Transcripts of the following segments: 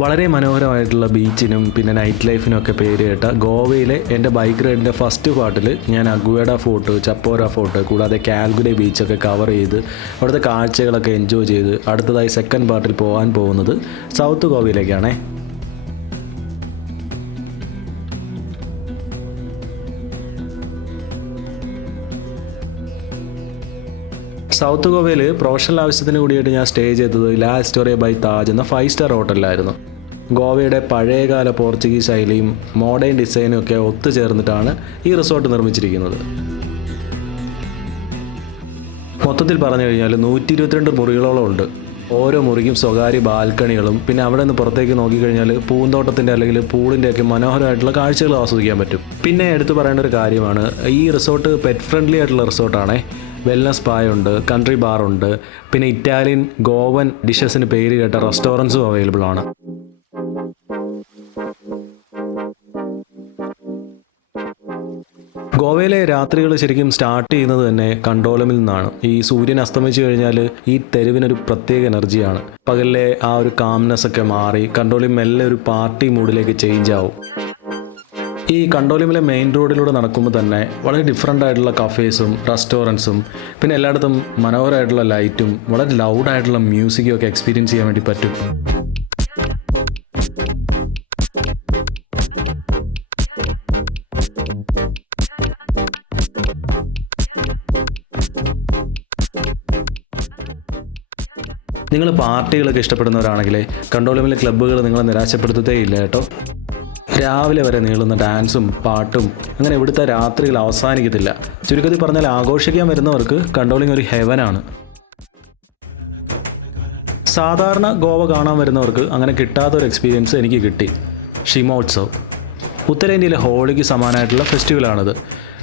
വളരെ മനോഹരമായിട്ടുള്ള ബീച്ചിനും പിന്നെ നൈറ്റ് ലൈഫിനും ഒക്കെ പേര് കേട്ട ഗോവയിലെ എൻ്റെ ബൈക്ക് റൈഡിൻ്റെ ഫസ്റ്റ് പാർട്ടിൽ ഞാൻ അഗ്വേഡ ഫോർട്ട്, ചപ്പോര ഫോർട്ട് കൂടാതെ കാൽഗുഡെ ബീച്ചൊക്കെ കവർ ചെയ്ത് അവിടുത്തെ കാഴ്ചകളൊക്കെ എൻജോയ് ചെയ്ത് അടുത്തതായി സെക്കൻഡ് പാർട്ടിൽ പോകാൻ പോകുന്നത് സൗത്ത് ഗോവയിലേക്കാണേ. സൗത്ത് ഗോവയിൽ പ്രൊഫഷണൽ ആവശ്യത്തിന് കൂടിയായിട്ട് ഞാൻ സ്റ്റേ ചെയ്തത് ലാ അസ്റ്റോറിയ ബൈ താജ് എന്ന 5 സ്റ്റാർ ഹോട്ടലിലായിരുന്നു. ഗോവയുടെ പഴയകാല പോർച്ചുഗീസ് ശൈലിയും മോഡേൺ ഡിസൈനും ഒക്കെ ഒത്തുചേർന്നിട്ടാണ് ഈ റിസോർട്ട് നിർമ്മിച്ചിരിക്കുന്നത്. മൊത്തത്തിൽ പറഞ്ഞു കഴിഞ്ഞാൽ 122 മുറികളോളം ഉണ്ട്. ഓരോ മുറിക്കും സ്വകാര്യ ബാൽക്കണികളും പിന്നെ അവിടെ നിന്ന് പുറത്തേക്ക് നോക്കിക്കഴിഞ്ഞാൽ പൂന്തോട്ടത്തിൻ്റെ അല്ലെങ്കിൽ പൂളിൻ്റെ ഒക്കെ മനോഹരമായിട്ടുള്ള കാഴ്ചകൾ ആസ്വദിക്കാൻ പറ്റും. പിന്നെ എടുത്തു പറയേണ്ട ഒരു കാര്യമാണ്, ഈ റിസോർട്ട് പെറ്റ് ഫ്രണ്ട്ലി ആയിട്ടുള്ള റിസോർട്ടാണേ. വെൽനസ് സ്പായുണ്ട്, കൺട്രി ബാറുണ്ട്, പിന്നെ ഇറ്റാലിയൻ ഗോവൻ ഡിഷസിന് പേര് കേട്ട റെസ്റ്റോറൻറ്റ്സും അവൈലബിൾ ആണ്. ഗോവയിലെ രാത്രികൾ ശരിക്കും സ്റ്റാർട്ട് ചെയ്യുന്നത് തന്നെ കണ്ടോലമിൽ നിന്നാണ്. ഈ സൂര്യൻ അസ്തമിച്ചു കഴിഞ്ഞാൽ ഈ തെരുവിനൊരു പ്രത്യേക എനർജിയാണ്. പകലിലെ ആ ഒരു കാംനെസ് ഒക്കെ മാറി കണ്ടോലിം മെല്ലെ ഒരു പാർട്ടി മൂഡിലേക്ക് ചേഞ്ച് ആവും. ഈ കണ്ടോലിമിലെ മെയിൻ റോഡിലൂടെ നടക്കുമ്പോൾ തന്നെ വളരെ ഡിഫറെൻ്റ് ആയിട്ടുള്ള കഫേസും റെസ്റ്റോറൻറ്റ്സും പിന്നെ എല്ലായിടത്തും മനോഹരമായിട്ടുള്ള ലൈറ്റും വളരെ ലൗഡായിട്ടുള്ള മ്യൂസിക്കും ഒക്കെ എക്സ്പീരിയൻസ് ചെയ്യാൻ വേണ്ടി പറ്റും. നിങ്ങൾ പാർട്ടികളൊക്കെ ഇഷ്ടപ്പെടുന്നവരാണെങ്കിൽ കണ്ടോലിമിലെ ക്ലബ്ബുകൾ നിങ്ങളെ നിരാശപ്പെടുത്തതേ ഇല്ല കേട്ടോ. രാവിലെ വരെ നീളുന്ന ഡാൻസും പാട്ടും അങ്ങനെ ഇവിടുത്തെ രാത്രികൾ അവസാനിക്കത്തില്ല. ചുരുക്കത്തിൽ പറഞ്ഞാൽ ആഘോഷിക്കാൻ വരുന്നവർക്ക് കണ്ടോലിംഗ് ഒരു ഹെവനാണ്. സാധാരണ ഗോവ കാണാൻ വരുന്നവർക്ക് അങ്ങനെ കിട്ടാത്തൊരു എക്സ്പീരിയൻസ് എനിക്ക് കിട്ടി. ഷിമോത്സവ് ഉത്തരേന്ത്യയിലെ ഹോളിക്ക് സമാനമായിട്ടുള്ള ഫെസ്റ്റിവലാണിത്.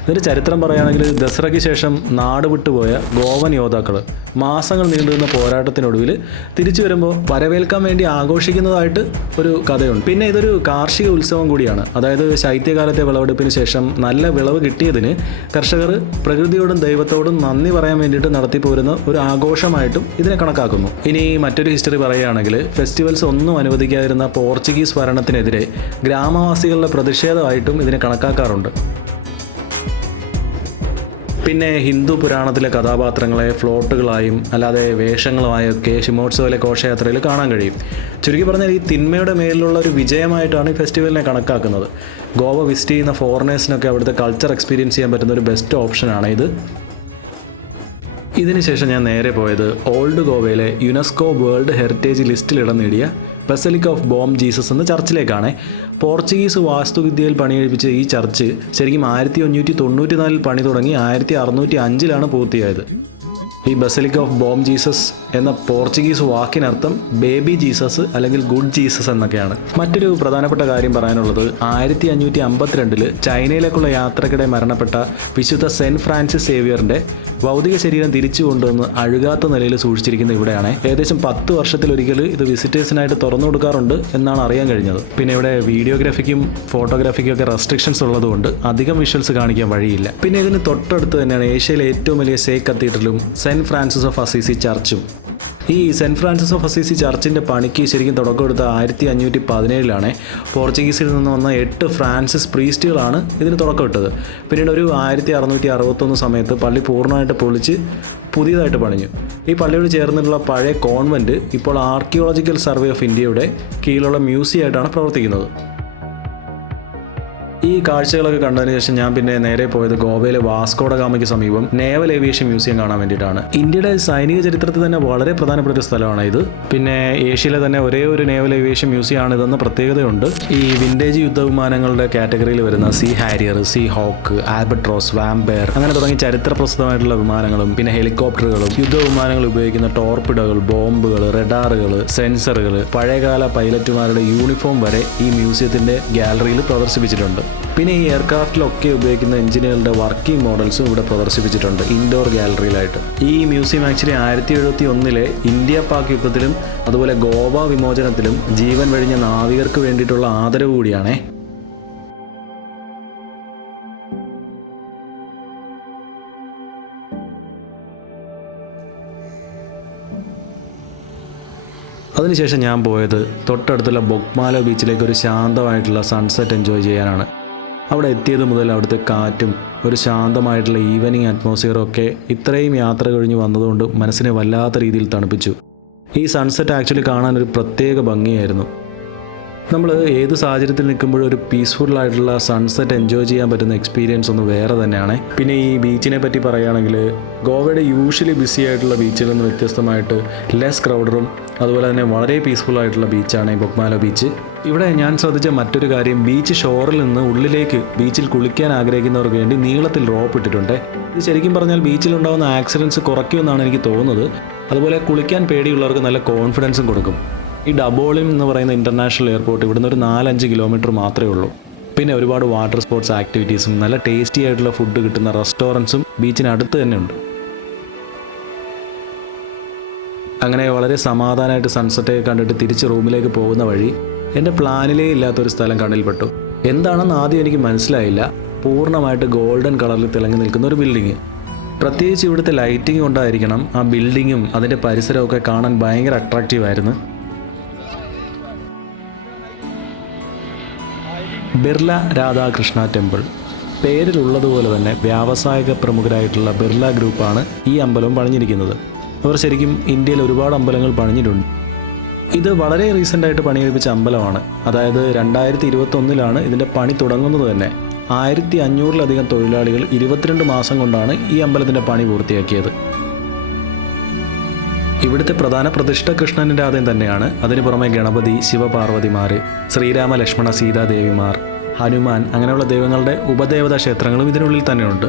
ഇതിൻ്റെ ചരിത്രം പറയുകയാണെങ്കിൽ ദസറയ്ക്ക് ശേഷം നാട് വിട്ടുപോയ ഗോവൻ യോദ്ധാക്കൾ മാസങ്ങൾ നീണ്ടുനിന്ന പോരാട്ടത്തിനൊടുവിൽ തിരിച്ചു വരുമ്പോൾ വരവേൽക്കാൻ വേണ്ടി ആഘോഷിക്കുന്നതായിട്ട് ഒരു കഥയുണ്ട്. പിന്നെ ഇതൊരു കാർഷിക ഉത്സവം കൂടിയാണ്. അതായത് ശൈത്യകാലത്തെ വിളവെടുപ്പിന് ശേഷം നല്ല വിളവ് കിട്ടിയതിന് കർഷകർ പ്രകൃതിയോടും ദൈവത്തോടും നന്ദി പറയാൻ വേണ്ടിയിട്ട് നടത്തിപ്പോരുന്ന ഒരു ആഘോഷമായിട്ടും ഇതിനെ കണക്കാക്കുന്നു. ഇനി മറ്റൊരു ഹിസ്റ്ററി പറയുകയാണെങ്കിൽ ഫെസ്റ്റിവൽസ് ഒന്നും അനുവദിക്കാതിരുന്ന പോർച്ചുഗീസ് ഭരണത്തിനെതിരെ ഗ്രാമവാസികളുടെ പ്രതിഷേധമായിട്ടും ഇതിനെ കണക്കാക്കാറുണ്ട്. പിന്നെ ഹിന്ദു പുരാണത്തിലെ കഥാപാത്രങ്ങളെ ഫ്ലോട്ടുകളായും അല്ലാതെ വേഷങ്ങളുമായൊക്കെ ഷിമോത്സവയിലെ ഘോഷയാത്രയിൽ കാണാൻ കഴിയും. ചുരുക്കി പറഞ്ഞാൽ ഈ തിന്മയുടെ മേലിലുള്ള ഒരു വിജയമായിട്ടാണ് ഈ ഫെസ്റ്റിവലിനെ കണക്കാക്കുന്നത്. ഗോവ വിസിറ്റ് ചെയ്യുന്ന ഫോറിനേഴ്സിനൊക്കെ അവിടുത്തെ കൾച്ചർ എക്സ്പീരിയൻസ് ചെയ്യാൻ പറ്റുന്ന ഒരു ബെസ്റ്റ് ഓപ്ഷനാണ് ഇത്. ഇതിനുശേഷം ഞാൻ നേരെ പോയത് ഓൾഡ് ഗോവയിലെ യുനെസ്കോ വേൾഡ് ഹെറിറ്റേജ് ലിസ്റ്റിൽ ഇടം നേടിയ ബസലിക്ക ഓഫ് ബോം ജീസസ് എന്ന ചർച്ചിലേക്കാണ്. പോർച്ചുഗീസ് വാസ്തുവിദ്യയിൽ പണിയെടുപ്പിച്ച ഈ ചർച്ച് ശരിക്കും 1594 പണി തുടങ്ങി 1605 പൂർത്തിയായത്. ഈ ബസലിക്ക ഓഫ് ബോം ജീസസ് എന്ന പോർച്ചുഗീസ് വാക്കിനർത്ഥം ബേബി ജീസസ് അല്ലെങ്കിൽ ഗുഡ് ജീസസ് എന്നൊക്കെയാണ്. മറ്റൊരു പ്രധാനപ്പെട്ട കാര്യം പറയാനുള്ളത് 1552 ചൈനയിലേക്കുള്ള യാത്രക്കിടെ മരണപ്പെട്ട വിശുദ്ധ സെൻറ്റ് ഫ്രാൻസിസ് സേവിയറിൻ്റെ ഭൗതിക ശരീരം തിരിച്ചു കൊണ്ടുവന്ന് അഴുകാത്ത നിലയിൽ സൂക്ഷിച്ചിരിക്കുന്ന ഇവിടെയാണ്. ഏകദേശം 10 വർഷത്തിലൊരിക്കൽ ഇത് വിസിറ്റേഴ്സിനായിട്ട് തുറന്നു കൊടുക്കാറുണ്ട് എന്നാണ് അറിയാൻ കഴിഞ്ഞത്. പിന്നെ ഇവിടെ വീഡിയോഗ്രാഫിക്കും ഫോട്ടോഗ്രാഫിക്കും ഒക്കെ റെസ്ട്രിക്ഷൻസ് ഉള്ളതുകൊണ്ട് അധികം വിഷ്വൽസ് കാണിക്കാൻ വഴിയില്ല. പിന്നെ ഇതിന് തൊട്ടടുത്ത് തന്നെയാണ് ഏഷ്യയിലെ ഏറ്റവും വലിയ സേക്ക് കത്തീഡ്രലും സെൻറ്റ് ഫ്രാൻസിസ് ഓഫ് അസീസി ചർച്ചും. ഈ സെൻറ്റ് ഫ്രാൻസിസ് ഓഫ് അസീസി ചർച്ചിൻ്റെ പണിക്ക് ശരിക്കും തുടക്കം എടുത്ത 1517 പോർച്ചുഗീസിൽ നിന്ന് വന്ന 8 ഫ്രാൻസിസ് പ്രീസ്റ്റുകളാണ് ഇതിന് തുടക്കം ഇട്ടത്. പിന്നീട് ഒരു 1661 സമയത്ത് പള്ളി പൂർണ്ണമായിട്ട് പൊളിച്ച് പുതിയതായിട്ട് പണിഞ്ഞു. ഈ പള്ളിയോട് ചേർന്നിട്ടുള്ള പഴയ കോൺവെൻറ്റ് ഇപ്പോൾ ആർക്കിയോളജിക്കൽ സർവേ ഓഫ് ഇന്ത്യയുടെ കീഴിലുള്ള മ്യൂസിയം ആയിട്ടാണ് പ്രവർത്തിക്കുന്നത്. ഈ കാഴ്ചകളൊക്കെ കണ്ടതിന് ശേഷം ഞാൻ പിന്നെ നേരെ പോയത് ഗോവയിലെ വാസ്കോഡ ഗാമയ്ക്ക് സമീപം നേവൽ ഏവിയേഷൻ മ്യൂസിയം കാണാൻ വേണ്ടിയിട്ടാണ്. ഇന്ത്യയുടെ സൈനിക ചരിത്രത്തിൽ തന്നെ വളരെ പ്രധാനപ്പെട്ട ഒരു സ്ഥലമാണ് ഇത്. പിന്നെ ഏഷ്യയിലെ തന്നെ ഒരേ ഒരു നേവൽ ഏവിയേഷൻ മ്യൂസിയം ആണ് ഇതെന്ന പ്രത്യേകതയുണ്ട്. ഈ വിൻറ്റേജ് യുദ്ധവിമാനങ്ങളുടെ കാറ്റഗറിയിൽ വരുന്ന sea harrier, sea hawk, albatross, vampire അങ്ങനെ തുടങ്ങി ചരിത്രപ്രസിദ്ധമായിട്ടുള്ള വിമാനങ്ങളും പിന്നെ ഹെലികോപ്റ്ററുകളും യുദ്ധവിമാനങ്ങൾ ഉപയോഗിക്കുന്ന ടോർപിഡോകൾ, ബോംബുകൾ, റഡാറുകൾ, സെൻസറുകൾ, പഴയകാല പൈലറ്റുമാരുടെ യൂണിഫോം വരെ ഈ മ്യൂസിയത്തിൻ്റെ ഗാലറിയിൽ പ്രദർശിപ്പിച്ചിട്ടുണ്ട്. പിന്നെ ഈ എയർക്രാഫ്റ്റിലൊക്കെ ഉപയോഗിക്കുന്ന എഞ്ചിനുകളുടെ വർക്കിംഗ് മോഡൽസും ഇവിടെ പ്രദർശിപ്പിച്ചിട്ടുണ്ട് ഇൻഡോർ ഗാലറിയിലായിട്ട്. ഈ മ്യൂസിയം ആക്ച്വലി 1771 ഇന്ത്യ പാക് യുദ്ധത്തിലും അതുപോലെ ഗോവ വിമോചനത്തിലും ജീവൻ വെടിഞ്ഞ നാവികർക്ക് വേണ്ടിയിട്ടുള്ള ആദരവ് കൂടിയാണേ. അതിനുശേഷം ഞാൻ പോയത് തൊട്ടടുത്തുള്ള ബൊഗ്മാലോ ബീച്ചിലേക്ക് ഒരു ശാന്തമായിട്ടുള്ള സൺസെറ്റ് എൻജോയ് ചെയ്യാനാണ്. അവിടെ എത്തിയത് മുതൽ അവിടുത്തെ കാറ്റും ഒരു ശാന്തമായിട്ടുള്ള ഈവനിങ് അറ്റ്മോസ്ഫിയറും ഒക്കെ ഇത്രയും യാത്ര കഴിഞ്ഞ് വന്നതുകൊണ്ട് മനസ്സിനെ വല്ലാത്ത രീതിയിൽ തണുപ്പിച്ചു. ഈ സൺസെറ്റ് ആക്ച്വലി കാണാൻ ഒരു പ്രത്യേക ഭംഗിയായിരുന്നു. നമ്മൾ ഏത് സാഹചര്യത്തിൽ നിൽക്കുമ്പോഴും ഒരു പീസ്ഫുള്ളായിട്ടുള്ള സൺസെറ്റ് എൻജോയ് ചെയ്യാൻ പറ്റുന്ന എക്സ്പീരിയൻസ് ഒന്ന് വേറെ തന്നെയാണ്. പിന്നെ ഈ ബീച്ചിനെ പറ്റി പറയുകയാണെങ്കിൽ ഗോവയുടെ യൂഷ്വലി ബിസി ആയിട്ടുള്ള ബീച്ചിൽ നിന്ന് വ്യത്യസ്തമായിട്ട് ലെസ് ക്രൗഡറും അതുപോലെ തന്നെ വളരെ പീസ്ഫുള്ളായിട്ടുള്ള ബീച്ചാണ് ഈ ബൊഗ്മാലോ ബീച്ച്. ഇവിടെ ഞാൻ ശ്രദ്ധിച്ച മറ്റൊരു കാര്യം, ബീച്ച് ഷോറിൽ നിന്ന് ഉള്ളിലേക്ക് ബീച്ചിൽ കുളിക്കാൻ ആഗ്രഹിക്കുന്നവർക്ക് വേണ്ടി നീളത്തിൽ റോപ്പ് ഇട്ടിട്ടുണ്ട്. ഇത് ശരിക്കും പറഞ്ഞാൽ ബീച്ചിലുണ്ടാകുന്ന ആക്സിഡൻറ്റ്സ് കുറയ്ക്കുമെന്നാണ് എനിക്ക് തോന്നുന്നത്. അതുപോലെ കുളിക്കാൻ പേടിയുള്ളവർക്ക് നല്ല കോൺഫിഡൻസും കൊടുക്കും. ഈ ഡബോളിം എന്ന് പറയുന്ന ഇൻ്റർനാഷണൽ എയർപോർട്ട് ഇവിടുന്ന് ഒരു 4-5 കിലോമീറ്റർ മാത്രമേ ഉള്ളൂ. പിന്നെ ഒരുപാട് വാട്ടർ സ്പോർട്സ് ആക്ടിവിറ്റീസും നല്ല ടേസ്റ്റി ആയിട്ടുള്ള ഫുഡ് കിട്ടുന്ന റെസ്റ്റോറൻറ്റ്സും ബീച്ചിനടുത്ത് തന്നെ ഉണ്ട്. അങ്ങനെ വളരെ സമാധാനമായിട്ട് സൺസെറ്റൊക്കെ കണ്ടിട്ട് തിരിച്ച് റൂമിലേക്ക് പോകുന്ന വഴി എൻ്റെ പ്ലാനിലേ ഇല്ലാത്തൊരു സ്ഥലം കണ്ണിൽപ്പെട്ടു. എന്താണെന്ന് ആദ്യം എനിക്ക് മനസ്സിലായില്ല. പൂർണ്ണമായിട്ട് ഗോൾഡൻ കളറിൽ തിളങ്ങി നിൽക്കുന്ന ഒരു ബിൽഡിങ്. പ്രത്യേകിച്ച് ഇവിടുത്തെ ലൈറ്റിംഗ് കൊണ്ടായിരിക്കണം ആ ബിൽഡിങ്ങും അതിൻ്റെ പരിസരമൊക്കെ കാണാൻ ഭയങ്കര അട്രാക്റ്റീവായിരുന്നു. ബിർള രാധാകൃഷ്ണ ടെമ്പിൾ. പേരിലുള്ളതുപോലെ തന്നെ വ്യാവസായിക പ്രമുഖരായിട്ടുള്ള ബിർള ഗ്രൂപ്പാണ് ഈ അമ്പലം പണിഞ്ഞിരിക്കുന്നത്. അവർ ശരിക്കും ഇന്ത്യയിൽ ഒരുപാട് അമ്പലങ്ങൾ പണിഞ്ഞിട്ടുണ്ട്. ഇത് വളരെ റീസെൻ്റായിട്ട് പണികഴിപ്പിച്ച അമ്പലമാണ്. അതായത് 2021 ഇതിൻ്റെ പണി തുടങ്ങുന്നത് തന്നെ. 1500-ലധികം തൊഴിലാളികൾ 22 മാസം കൊണ്ടാണ് ഈ അമ്പലത്തിൻ്റെ പണി പൂർത്തിയാക്കിയത്. ഇവിടുത്തെ പ്രധാന പ്രതിഷ്ഠ കൃഷ്ണൻ്റെ ആദ്യം തന്നെയാണ്. അതിനു പുറമെ ഗണപതി, ശിവപാർവതിമാർ, ശ്രീരാമ ലക്ഷ്മണ സീതാദേവിമാർ, ഹനുമാൻ അങ്ങനെയുള്ള ദൈവങ്ങളുടെ ഉപദേവതാ ക്ഷേത്രങ്ങളും ഇതിനുള്ളിൽ തന്നെയുണ്ട്.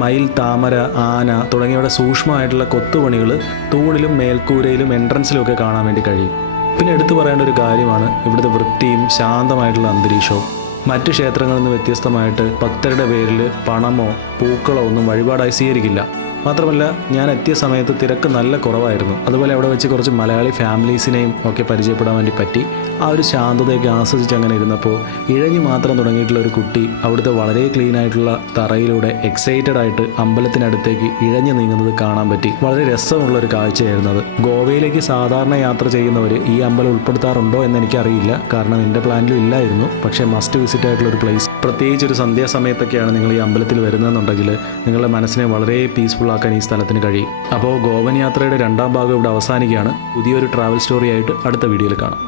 മയിൽ, താമര, ആന തുടങ്ങിയവയുടെ സൂക്ഷ്മമായിട്ടുള്ള കൊത്തുപണികൾ തൂണിലും മേൽക്കൂരയിലും എൻട്രൻസിലും ഒക്കെ കാണാൻ വേണ്ടി കഴിയും. പിന്നെ എടുത്തു പറയേണ്ട ഒരു കാര്യമാണ് ഇവിടുത്തെ വൃത്തിയും ശാന്തമായിട്ടുള്ള അന്തരീക്ഷവും. മറ്റു ക്ഷേത്രങ്ങളിൽ നിന്ന് വ്യത്യസ്തമായിട്ട് ഭക്തരുടെ പേരിൽ പണമോ പൂക്കളോ ഒന്നും വഴിപാടായി സ്വീകരിക്കില്ല. മാത്രമല്ല ഞാൻ എത്തിയ സമയത്ത് തിരക്ക് നല്ല കുറവായിരുന്നു. അതുപോലെ അവിടെ വെച്ച് കുറച്ച് മലയാളി ഫാമിലീസിനെയും ഒക്കെ പരിചയപ്പെടാൻ വേണ്ടി പറ്റി. ആ ഒരു ശാന്തതയൊക്കെ ആസ്വദിച്ച് അങ്ങനെ ഇരുന്നപ്പോൾ ഇഴഞ്ഞു മാത്രം തുടങ്ങിയിട്ടുള്ള ഒരു കുട്ടി അവിടുത്തെ വളരെ ക്ലീൻ ആയിട്ടുള്ള തറയിലൂടെ എക്സൈറ്റഡ് ആയിട്ട് അമ്പലത്തിനടുത്തേക്ക് ഇഴഞ്ഞു നീങ്ങുന്നത് കാണാൻ പറ്റി. വളരെ രസമുള്ള ഒരു കാഴ്ചയായിരുന്നു അത്. ഗോവയിലേക്ക് സാധാരണ യാത്ര ചെയ്യുന്നവർ ഈ അമ്പലം ഉൾപ്പെടുത്താറുണ്ടോ എന്ന് എനിക്കറിയില്ല. കാരണം എൻ്റെ പ്ലാനിലും ഇല്ലായിരുന്നു. പക്ഷേ മസ്റ്റ് വിസിറ്റ് ആയിട്ടുള്ള ഒരു പ്ലേസ്. പ്രത്യേകിച്ച് ഒരു സന്ധ്യാസമയത്തൊക്കെയാണ് നിങ്ങൾ ഈ അമ്പലത്തിൽ വരുന്നതെന്നുണ്ടെങ്കിൽ നിങ്ങളുടെ മനസ്സിനെ വളരെ പീസ്ഫുൾ ആക്കാൻ ഈ സ്ഥലത്തിന് കഴിയും. അപ്പോൾ ഗോവൻ യാത്രയുടെ 2ാം ഭാഗം ഇവിടെ അവസാനിക്കുകയാണ്. പുതിയൊരു ട്രാവൽ സ്റ്റോറി ആയിട്ട് അടുത്ത വീഡിയോയിൽ കാണാം.